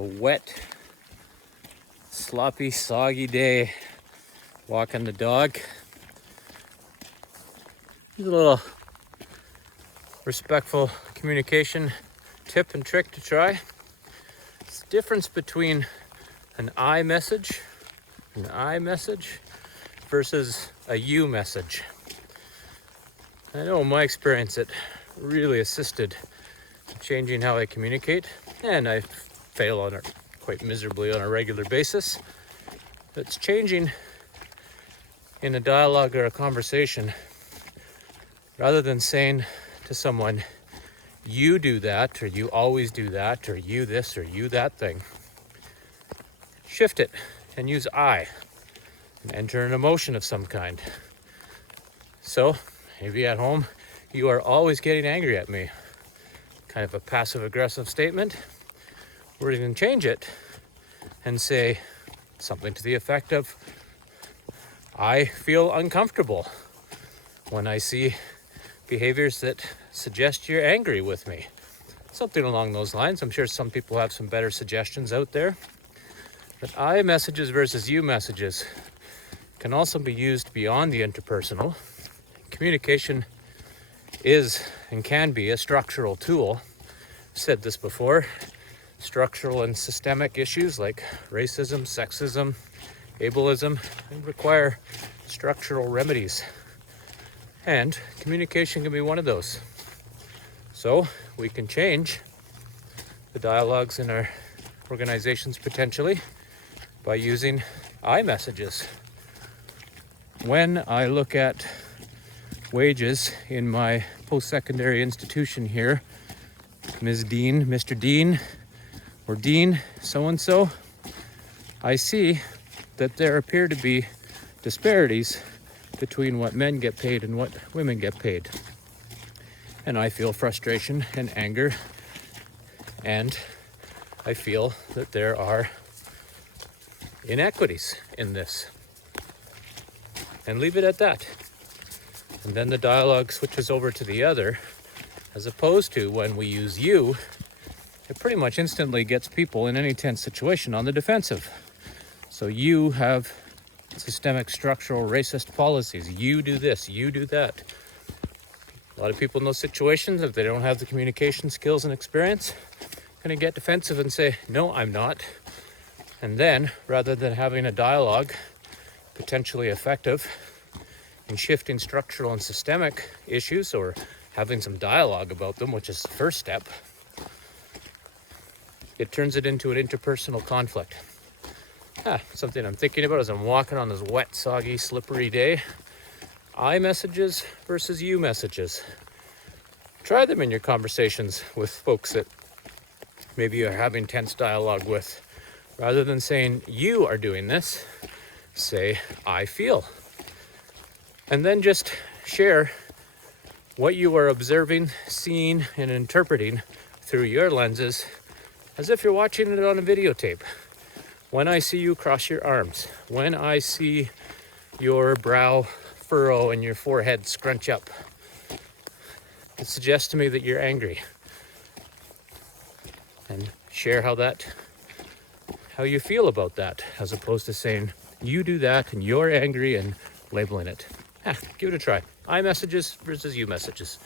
a wet, sloppy, soggy day walking the dog. Here's a little respectful communication tip and trick to try. It's the difference between an I message versus a you message. I know in my experience it really assisted changing how I communicate, and I fail on it quite miserably on a regular basis. It's changing in a dialogue or a conversation, rather than saying to someone, you do that, or you always do that, or you this, or you that thing. Shift it and use I and enter an emotion of some kind. So maybe at home, you are always getting angry at me. Kind of a passive-aggressive statement. We're going to change it and say something to the effect of, I feel uncomfortable when I see behaviors that suggest you're angry with me. Something along those lines. I'm sure some people have some better suggestions out there. But I messages versus you messages can also be used beyond the interpersonal. Communication is and can be a structural tool. I've said this before. Structural and systemic issues like racism, sexism, ableism require structural remedies. And communication can be one of those. So we can change the dialogues in our organizations potentially by using I messages. When I look at wages in my post-secondary institution here, Ms. Dean, Mr. Dean, or Dean so-and-so, I see that there appear to be disparities between what men get paid and what women get paid. And I feel frustration and anger, and I feel that there are inequities in this. And leave it at that. And then the dialogue switches over to the other, as opposed to when we use you, it pretty much instantly gets people in any tense situation on the defensive. So you have systemic, structural, racist policies. You do this, you do that. A lot of people in those situations, if they don't have the communication skills and experience, are going to get defensive and say, no, I'm not. And then, rather than having a dialogue potentially effective in shifting structural and systemic issues, or having some dialogue about them, which is the first step, it turns it into an interpersonal conflict. Something I'm thinking about as I'm walking on this wet, soggy, slippery day. I messages versus you messages. Try them in your conversations with folks that maybe you're having tense dialogue with. Rather than saying, you are doing this, say, I feel. And then just share what you are observing, seeing, and interpreting through your lenses as if you're watching it on a videotape. When I see you cross your arms, when I see your brow furrow and your forehead scrunch up, it suggests to me that you're angry. And share how you feel about that, as opposed to saying, you do that and you're angry and labeling it. Give it a try. I messages versus you messages.